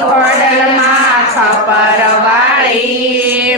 ખોડલમાં ખપરવાળી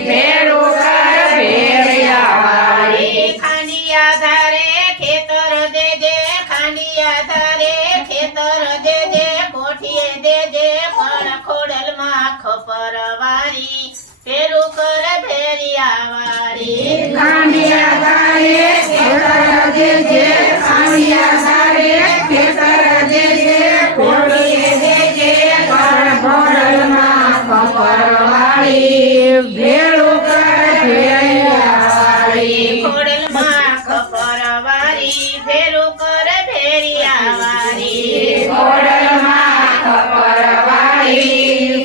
ભેળું કર ભેળિયાવાળી ખાંડિયા ધારે ખેતર દેજે ખાંડિયા ધારે ખેતર દેજે કોઠીએ દેજે પણ ખોડલમાં ખપરવાળી ભેળું કર ભેળિયાવાળી ખાંડિયા ધારે ખેતર દેજે ખાંડિયા ધારે ખેતર દેજે કોઠીએ દેજે પણ ખોડલમાં ખપરવાળી ભેળું કર ભેળિયાવાળી ખોડલમાં ખપરવાળી ભેળું કર ભેળિયાવાળી ખોડલમાં ખપરવાળી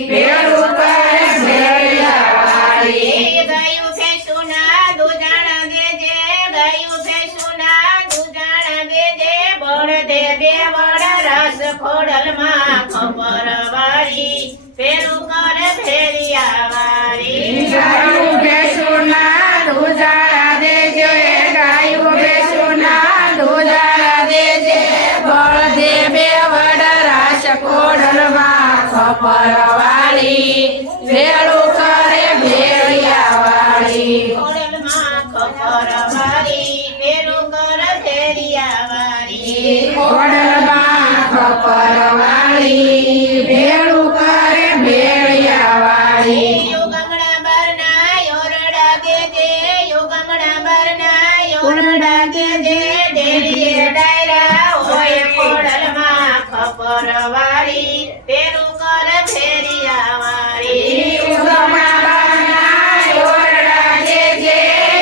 ભેળું કર ભેળિયાવાળી ગાયું ભેંસુના દૂધાણા દેજે ગાયું ભેંસુના દૂધાણા દેજે બળ દે બે બળ રસ ખોડલમાં ખપરવાળી ભેળું કર ભેળિયાવાળી ગાયું ભેંસુના દૂધાણા દેજે ગાયું ભેંસુના દૂધાણા દેજે બળ દે બે વડ રાસ ખોડલમાં ખપરવાળી ભેળું કરે ભેળિયાવાળી ખોડલમાં ખપરવાળી ભેળું કર ભેળિયાવાળી ખોડલમાં ખપરવાળી ભેળું કરે ભેળિયાવાળી યોગમણા બારના યોરડા દેજે યોગમણા બારના યોરડા દેજે ડેલીએ ડાયરા હોય ખોડલમાં ખપરવાળી ભેળું કર ભેળિયાવાળી યુગમણા બારના યોરડા દેજે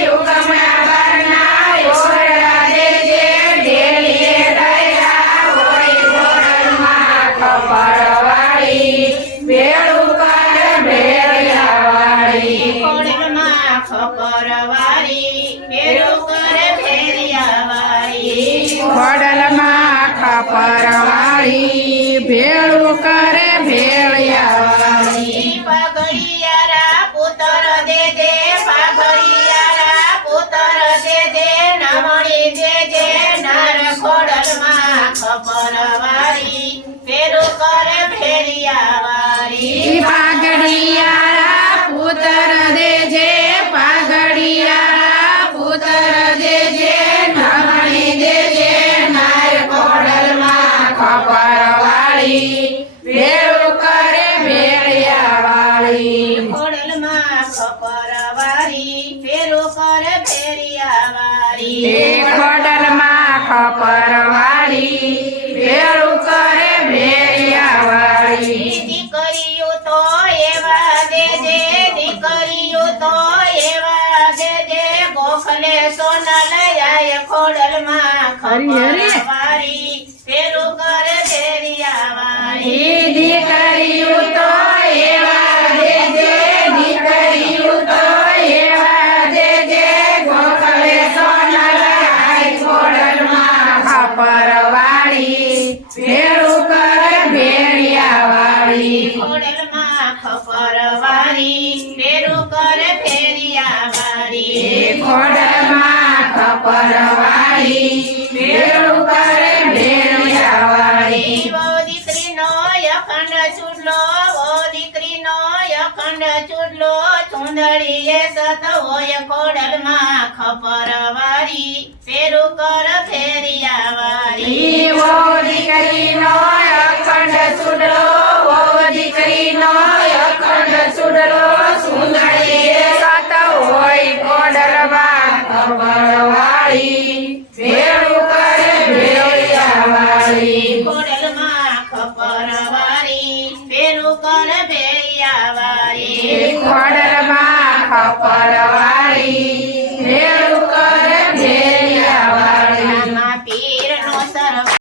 યુગમણા બારના યોરડા દેજે ડેલીએ ડાયરા હોય ખોડલમાં ખપરવાળી ભેળું કરે ભેળિયાવાળી ખોડલમાં ખપરવાળી ભેળું કર ભેળિયાવાળી ખોડલમાં ખપરવાળી ભેળું કરે ભેળિયાવાળી પાઘડિયારા પુત્ર દેજે પાઘડિયારા પુત્ર દેજે નમણી દેજે નર ખોડલમાં ખપરવાળી ભેળું કર ભેળિયાવાળી પાઘડિયારા પુત્ર દેજે પાઘડિયારા પુત્ર દેજે નમણી દેજે નાર ખોડલમાં ખપરવાળી ભેળું કરે ભેળિયાવાળી ખોડલમાં ખપરવાળી ભેળું કર ભેળિયાવાળી ખોડલમાં ખપરવાળી ભેળું કરે ભેળિયાવાળી દીકરીઓ તો એવા દેજે દીકરીઓ તો એવા દેજે ગોખલે સોનલ આય ખોડલમાં ખપરવાળી ભેળું કર ભેળિયાવાળી દીકરીઓ તો એવા દેજે દીકરીઓ તો એવા દેજે ગોખલે સોનલ આય ખોડલમાં ખપરવાળી ભેળું કરે ભેળિયાવાળી ખોડલમાં ખપરવાળી ભેળું કર ભેળિયાવાળી ખોડલમાં ખપરવાળી ભેળું કરે ભેળિયાવાળી વો દીકરીનો અખંડ ચૂડલો વો દીકરીનો અખંડ ચૂડલો ચૂંદડીએ સત હોય ખોડલમાં ખપરવાળી ભેળું કર ભેળિયાવાળી વો દીકરીનો અખંડ ચૂડલો વો દીકરીનો અખંડ ચૂડલો સુંદરીએ સત હોય ખોડલમાં ખપરવાળી ભેળું કરે ભેળિયાવાળી ખોડલમાં ખપરવાળી ભેળું કર ભેળિયાવાળી ખોડલમાં ખપરવાળી